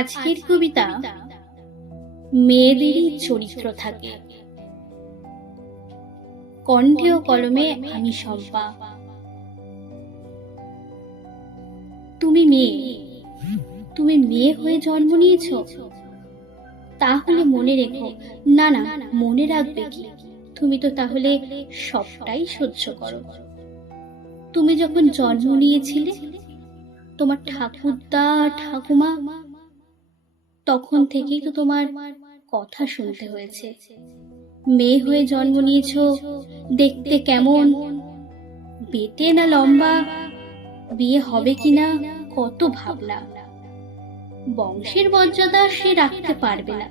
আজকের কবিতা মেয়েদেরই চরিত্র থাকে। কণ্ঠে ও কলমে আমি সম্পা তুমি মেয়ে। তুমি মেয়ে হয়ে জন্ম নিয়েছ। তাহলে মনে রেখো। না না, মনে রাখবে কি? তুমি তো তাহলে সবটাই সহ্য করো। তুমি যখন জন্ম নিয়েছিলে, তোমার ঠাকুরদা, ঠাকুমা তখন থেকেই তো তোমার কথা শুনতে হয়েছে। মেয়ে হয়ে জন্ম নিয়েছ, দেখতে কেমন? বেটে না লম্বা? বিয়ে হবে কিনা? কত ভাবনা। বংশের মর্যাদা সে রাখতে পারবে না।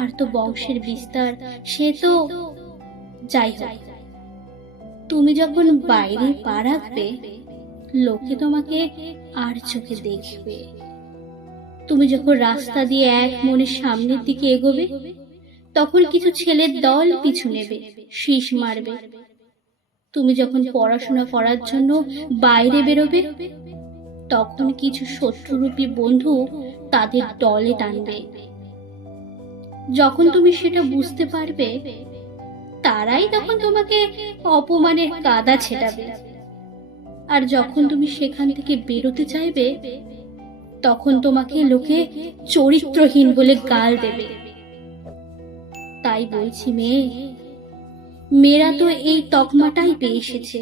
আর তো বংশের বিস্তার, সে তো যাই হোক। তুমি যখন বাইরে পা রাখবে, লোকে তোমাকে আর চোখে দেখবে। তুমি যখন রাস্তা দিয়ে এক মনে সামনের দিকে এগোবে, তখন কিছু ছেলের দল পিছু নেবে, শীষ মারবে। তুমি যখন পড়াশোনা করার জন্য বাইরে বেরোবে, তখন কিছু শত্রুরূপী বন্ধু তাদের দলে টানবে। যখন তুমি সেটা বুঝতে পারবে, তারাই তখন তোমাকে অপমানের কাদা ছেটাবে। আর যখন তুমি সেখান থেকে বেরোতে চাইবে তখন তোমাকে লোকে চরিত্রহীন বলে গাল দেবে। তাই বলছি মেয়ে, মেয়েরা তো এই তকমাটাই পেয়ে এসেছে।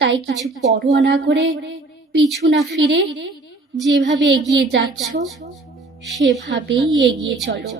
তাই কিছু পরোয়া না করে পিছু না ফিরে যেভাবে এগিয়ে যাচ্ছ, সেভাবেই এগিয়ে চলো।